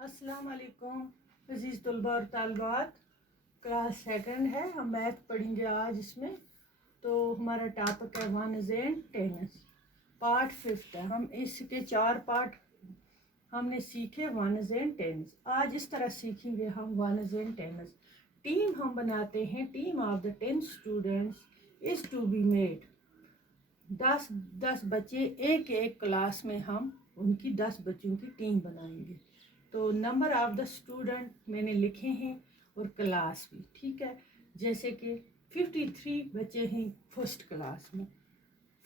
अस्सलाम वालेकुम अज़ीज़ तलबा और तालबात। क्लास सेकंड है, हम मैथ पढ़ेंगे आज इसमें। तो हमारा टॉपिक है वनज़ एंड टेन्स, पार्ट फिफ्थ है। हम इसके 4 पार्ट हमने सीखे वनज़ एंड टेन्स। आज इस तरह सीखेंगे हम वनज़ एंड टेन्स। टीम हम बनाते हैं, team of the 10 students is to be made. 10 बच्चे एक एक क्लास में हम उनकी 10 बच्चों की टीम बनाएंगे। तो नंबर ऑफ द स्टूडेंट मैंने लिखे हैं और क्लास भी, ठीक है। जैसे कि 53 बच्चे हैं फर्स्ट क्लास में,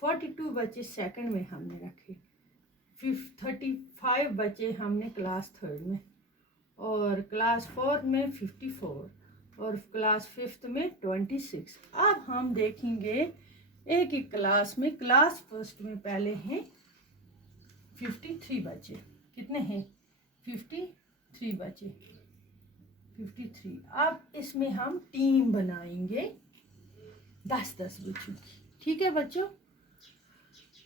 42 बच्चे सेकंड में हमने रखे, 35 बच्चे हमने क्लास थर्ड में, और क्लास फोर्थ में 54, और क्लास फिफ्थ में 26। अब हम देखेंगे एक एक क्लास में। क्लास फर्स्ट में पहले हैं 53 बच्चे। कितने हैं? 53 बच्चे, 53। अब इसमें हम टीम बनाएंगे 10-10 बच्चों की, ठीक है बच्चों।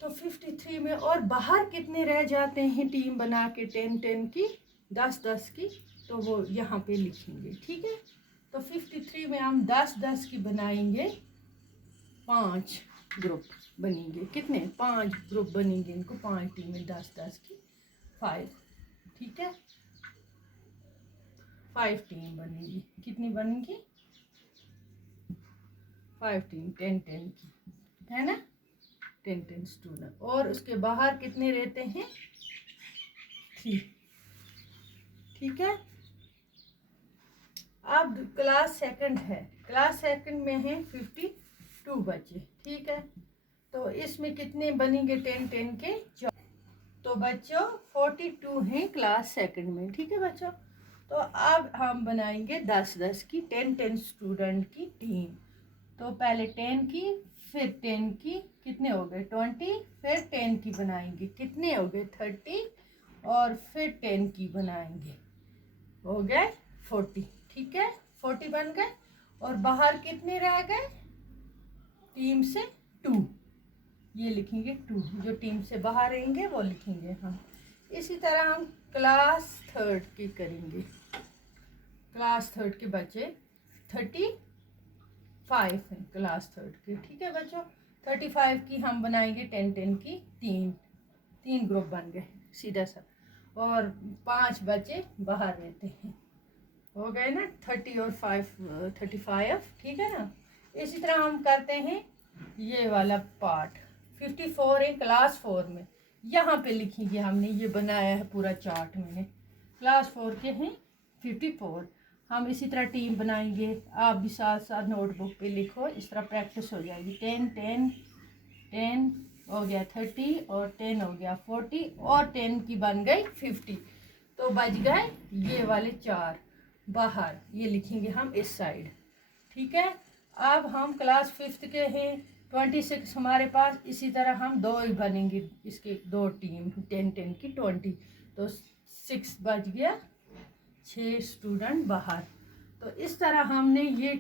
तो 53 में और बाहर कितने रह जाते हैं टीम बना के 10-10 की, 10-10 की, तो वो यहाँ पे लिखेंगे, ठीक है। तो 53 में हम 10-10 की बनाएंगे, 5 ग्रुप बनेंगे। कितने? 5 ग्रुप बनेंगे इनको, 5 टीमें 10-10 की, 5, ठीक है। 5 टीम बनेगी। कितनी बनेगी? 5 टीम 10-10 की, है ना, 10-10 स्टूडेंट। और उसके बाहर कितने रहते हैं? 3, ठीक है। अब क्लास सेकंड है, क्लास सेकंड में है 52 बच्चे, ठीक है। तो इसमें कितने बनेंगे 10-10 के? 4। तो बच्चों 42 हैं क्लास सेकंड में, ठीक है बच्चों। तो अब हम बनाएंगे 10-10 की, 10-10 स्टूडेंट की टीम। तो पहले 10 की, फिर 10 की, कितने हो गए? 20, फिर 10 की बनाएंगे, कितने हो गए? 30, और फिर 10 की बनाएंगे, हो गए 40, ठीक है। 40 बन गए। और बाहर कितने रह गए टीम से? 2, ये लिखेंगे 2, जो टीम से बाहर रहेंगे वो लिखेंगे हम। इसी तरह हम क्लास थर्ड की करेंगे। क्लास थर्ड के बच्चे 35 हैं क्लास थर्ड के, ठीक है बच्चों। 35 की हम बनाएंगे 10-10 की, 3 ग्रुप बन गए सीधा सा, और 5 बच्चे बाहर रहते हैं, हो गए ना 30 और 5 35, ठीक है ना। इसी तरह हम करते हैं ये वाला पार्ट। 54 है क्लास 4 में, यहाँ पे लिखेंगे हमने, ये बनाया है पूरा चार्ट मैंने। क्लास 4 के हैं 54। हम इसी तरह टीम बनाएंगे, आप भी साथ साथ नोटबुक पे लिखो, इस तरह प्रैक्टिस हो जाएगी। 10 हो गया 30, और 10 हो गया 40, और 10 की बन गई 50। तो बच गए ये वाले 4 बाहर, ये लिखेंगे हम इस साइड, ठीक है। अब हम क्लास फिफ्थ के हैं 26 हमारे पास। इसी तरह हम 2 ही बनेंगे इसके, 2 टीम 10-10 की 20। तो 6 बच गया, 6 स्टूडेंट बाहर। तो इस तरह हमने ये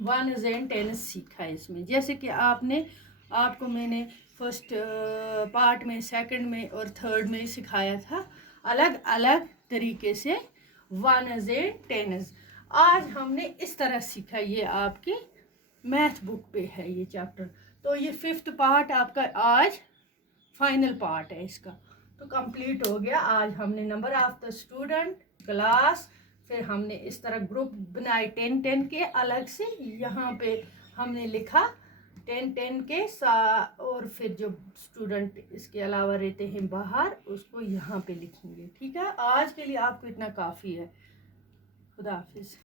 वनज़ एंड टेन्स सीखा है इसमें। जैसे कि आपको मैंने फर्स्ट पार्ट में, सेकंड में और थर्ड में सिखाया था, अलग अलग तरीके से वनज़ एंड टेन्स। आज हमने इस तरह सीखा, ये आपकी मैथ बुक पे है ये चैप्टर। तो ये 5th पार्ट आपका आज फाइनल पार्ट है इसका, तो कंप्लीट हो गया। आज हमने number of the student, class, फिर हमने इस तरह ग्रुप बनाए 10-10 के अलग से, यहाँ पे हमने लिखा 10-10 के और फिर जो स्टूडेंट इसके अलावा रहते हैं बाहर, उसको यहाँ पे लिखेंगे, ठीक है। आज के लिए आपको इतना काफ़ी है। खुदा हाफिज़।